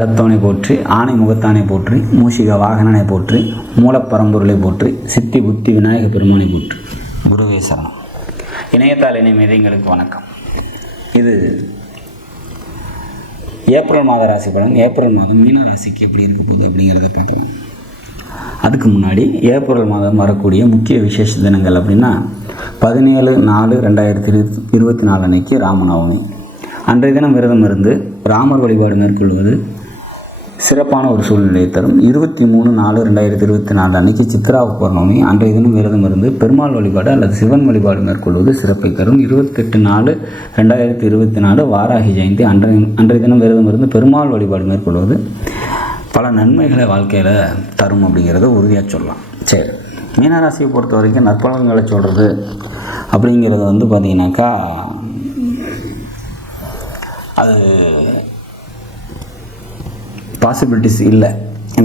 கரத்தோனை போற்றி ஆணை முகத்தானை போற்றி மூஷிக வாகனனை போற்றி மூலப்பரம்பொருளை போற்றி சித்தி புத்தி விநாயக பெருமானை போற்றி. குருவே சரணம். இணையத்தால் இணைய எங்களுக்கு வணக்கம். இது ஏப்ரல் மாத ராசி பலன். ஏப்ரல் மாதம் மீன ராசிக்கு எப்படி இருக்க போகுது அப்படிங்கிறத பார்க்கலாம். அதுக்கு முன்னாடி ஏப்ரல் மாதம் வரக்கூடிய முக்கிய விசேஷ தினங்கள் அப்படின்னா பதினேழு நாலு ரெண்டாயிரத்தி இருபத்தி நாலு அன்னைக்கு ராமநவமி அன்றைய தினம் விரதம் இருந்து ராமர் வழிபாடு மேற்கொள்வது சிறப்பான ஒரு சூழ்நிலையை தரும். இருபத்தி மூணு நாலு ரெண்டாயிரத்தி இருபத்தி நாலு அன்னைக்கு சித்ரா பௌர்ணமி அன்றைய தினம் விரதம் இருந்து பெருமாள் வழிபாடு அல்லது சிவன் வழிபாடு மேற்கொள்வது சிறப்பை தரும். இருபத்தெட்டு நாலு ரெண்டாயிரத்தி இருபத்தி நாலு வாராகி ஜெயந்தி அன்றைய அன்றைய தினம் விரதம் இருந்து பெருமாள் வழிபாடு மேற்கொள்வது பல நன்மைகளை வாழ்க்கையில் தரும் அப்படிங்கிறத உறுதியாக சொல்லலாம். சரி. மீனராசியை பொறுத்த வரைக்கும் நற்பலன்களை சொல்கிறது அப்படிங்கிறது வந்து பார்த்திங்கனாக்கா அது பாசிபிலிட்டிஸ் இல்லை.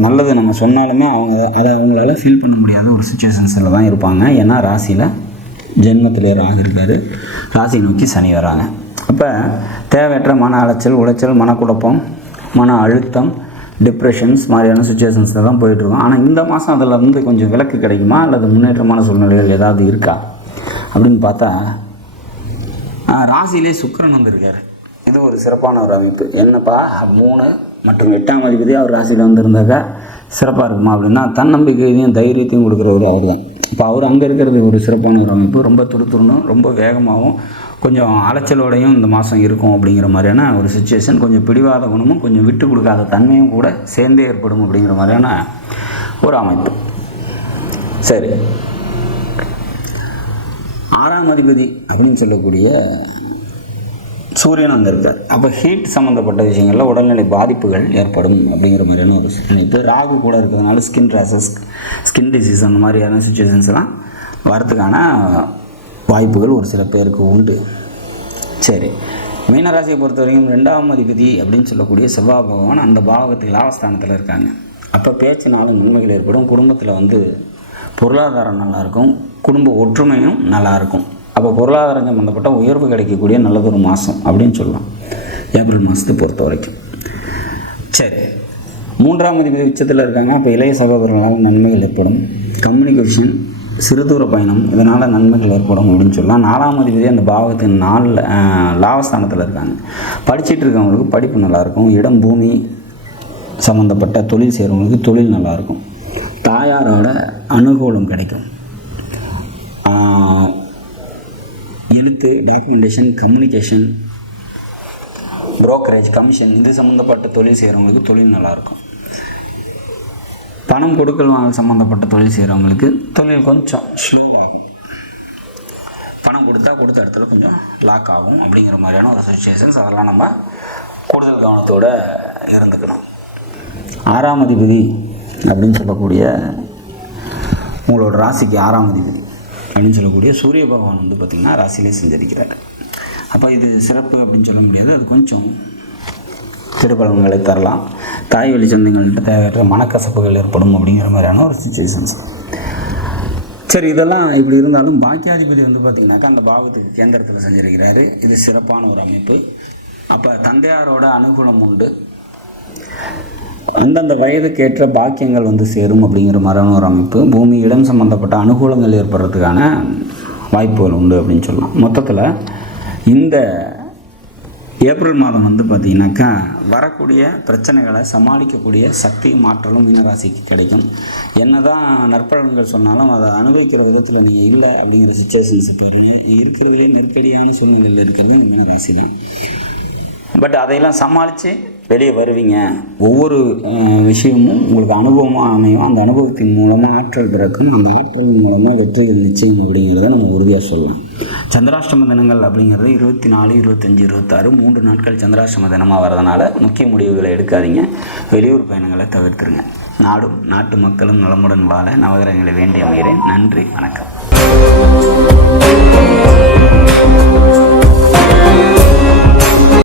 நல்லது நம்ம சொன்னாலுமே அவங்க அதை அவங்களால ஃபீல் பண்ண முடியாத ஒரு சுச்சுவேஷன்ஸில் தான் இருப்பாங்க. ஏன்னா ராசியில் ஜென்மத்திலே ராகு இருக்கார். ராசியை நோக்கி சனி வராங்க. அப்போ தேவையற்ற மன அலைச்சல் உளைச்சல் மனக்குழப்பம் மன அழுத்தம் டிப்ரெஷன்ஸ் மாதிரியான சுச்சுவேஷன்ஸில் தான் போயிட்டுருக்கோம் ஆனால் இந்த மாதம் அதில் இருந்து கொஞ்சம் விலக்கு கிடைக்குமா? அல்லது முன்னேற்றமான சூழ்நிலைகள் ஏதாவது இருக்கா? அப்படின்னு பார்த்தா ராசியிலே சுக்கரன் வந்திருக்காரு இது ஒரு சிறப்பான ஒரு அமைப்பு. என்னப்பா? மூணு மற்றும் எட்டாம் அதிபதி அவர் ராசியில் வந்திருந்தாக்கா சிறப்பாக இருக்குமா அப்படின்னா தன்னம்பிக்கையையும் தைரியத்தையும் கொடுக்குறவர் அவர் தான் இப்போ அவர் அங்கே இருக்கிறது ஒரு சிறப்பான ஒரு அமைப்பு. ரொம்ப துருத்துருணும் ரொம்ப வேகமாகவும் கொஞ்சம் அலைச்சலோடையும் இந்த மாதம் இருக்கும் அப்படிங்கிற மாதிரியான ஒரு சுச்சுவேஷன் கொஞ்சம் பிடிவாத குணமும் கொஞ்சம் விட்டு கொடுக்காத தன்மையும் கூட சேர்ந்தே ஏற்படும் அப்படிங்கிற மாதிரியான ஒரு அமைப்பு. சரி. ஆறாம் அதிபதி அப்படின்னு சொல்லக்கூடிய சூரியன் அங்கே இருக்கார். அப்போ ஹீட் சம்மந்தப்பட்ட விஷயங்களில் உடல்நிலை பாதிப்புகள் ஏற்படும் அப்படிங்கிற மாதிரியான ஒரு நினைப்பு ராகு கூட இருக்கிறதுனால ஸ்கின் ரேசஸ் ஸ்கின் டிசீஸ் அந்த மாதிரியான சுச்சுவேஷன்ஸ்லாம் வரத்துக்கான வாய்ப்புகள் ஒரு சில பேருக்கு உண்டு. சரி. மீனராசியை பொறுத்த வரைக்கும் ரெண்டாம் அதிபதி அப்படின்னு சொல்லக்கூடிய செவ்வாய் பகவான் அந்த பாவகத்துக்கு லாபஸ்தானத்தில் இருக்காங்க. அப்போ பேச்சினாலும் நன்மைகள் ஏற்படும். குடும்பத்தில் வந்து பொருளாதாரம் நல்லாயிருக்கும் குடும்ப ஒற்றுமையும் நல்லாயிருக்கும் அப்போ பொருளாதாரம் சம்மந்தப்பட்ட உயர்வு கிடைக்கக்கூடிய நல்லதொரு மாதம் அப்படின்னு சொல்லலாம். ஏப்ரல் மாதத்தை பொறுத்த வரைக்கும். சரி. மூன்றாம் அதிபதி உச்சத்தில் இருக்காங்க. அப்போ இளைய சகோதரர்களால் நன்மைகள் ஏற்படும். கம்யூனிகேஷன் சிறுதூர பயணம் இதனால் நன்மைகள் ஏற்படும் அப்படின்னு சொல்லலாம். நாலாம் அதிபதி அந்த பாவத்தின் நாலில் லாபஸ்தானத்தில் இருக்காங்க. படிச்சிட்டு இருக்கவங்களுக்கு படிப்பு நல்லாயிருக்கும். இடம் பூமி சம்மந்தப்பட்ட தொழில் செய்கிறவங்களுக்கு தொழில் நல்லாயிருக்கும். தாயாரோட அனுகூலம் கிடைக்கும். எழுத்து டாக்குமெண்டேஷன் கம்யூனிகேஷன் ப்ரோக்கரேஜ் கமிஷன் இது சம்மந்தப்பட்ட தொழில் செய்கிறவங்களுக்கு தொழில் நல்லாயிருக்கும் பணம் கொடுக்கல் வாங்கல் சம்மந்தப்பட்ட தொழில் செய்கிறவங்களுக்கு தொழில் கொஞ்சம் ஸ்லோவாகும் பணம் கொடுத்தா கொடுத்த இடத்துல கொஞ்சம் லாக் ஆகும் அப்படிங்கிற மாதிரியான ஒரு சுச்சுவேஷன்ஸ் அதெல்லாம் நம்ம கூடுதல் கவனத்தோடு இருந்துக்கணும் ஆறாம் அதிபதி அப்படின்னு சொல்லக்கூடிய உங்களோட ராசிக்கு ஆறாம் அதிபதி. அப்படின்னு சொல்லக்கூடிய சூரிய பகவான் வந்து பார்த்திங்கன்னா ராசியிலே செஞ்சிருக்கிறார். அப்போ இது சிறப்பு அப்படின்னு சொல்ல முடியாது. அது கொஞ்சம் திருப்பலன்களை தரலாம். தாய் வழி சொந்தங்கள்கிட்ட தேவையற்ற மனக்கசப்புகள் ஏற்படும் அப்படிங்கிற மாதிரியான ஒரு சுச்சுவேஷன்ஸ் சரி இதெல்லாம் இப்படி இருந்தாலும் பாக்கியாதிபதி வந்து பார்த்திங்கனாக்கா அந்த பாவத்துக்கு கேந்திரத்தில் செஞ்சிருக்கிறாரு. இது சிறப்பான ஒரு அமைப்பு. அப்போ தந்தையாரோட அனுகூலம் உண்டு. அந்தந்த வயதுக்கேற்ற பாக்கியங்கள் வந்து சேரும் அப்படிங்கிற மாதிரியான ஒரு அமைப்பு. பூமி இடம் சம்மந்தப்பட்ட அனுகூலங்கள் ஏற்படுறதுக்கான வாய்ப்புகள் உண்டு அப்படின்னு சொல்லலாம். மொத்தத்தில் இந்த ஏப்ரல் மாதம் வந்து பார்த்திங்கனாக்கா வரக்கூடிய பிரச்சனைகளை சமாளிக்கக்கூடிய சக்தியும் மாற்றலும் மீனராசிக்கு கிடைக்கும். என்னதான் நற்பலன்கள் சொன்னாலும் அதை அனுபவிக்கிற விதத்தில் நீங்கள் இல்லை அப்படிங்கிற சுச்சுவேஷன்ஸ் இப்போ இருக்கிறதுலே நெருக்கடியான சூழ்நிலையில் இருக்கிறது மீனராசி தான். பட் அதையெல்லாம் சமாளித்து வெளியே வருவீங்க. ஒவ்வொரு விஷயமும் உங்களுக்கு அனுபவமாக அமையும். அந்த அனுபவத்தின் மூலமாக ஆற்றல் பிறக்கும். அந்த ஆற்றல் மூலமாக வெற்றிகள் நிச்சயம் அப்படிங்கிறத நம்ம உறுதியாக சொல்லலாம். சந்திராஷ்டம தினங்கள் அப்படிங்கிறது இருபத்தி நாலு இருபத்தஞ்சி இருபத்தாறு மூன்று நாட்கள் சந்திராஷ்டம தினமாக வரதுனால முக்கிய முடிவுகளை எடுக்காதீங்க. வெளியூர் பயணங்களை தவிர்த்துருங்க. நாடும் நாட்டு மக்களும் நலமுடன் வாழ நவகிரகங்களை வேண்டி அமைகிறேன். நன்றி வணக்கம்.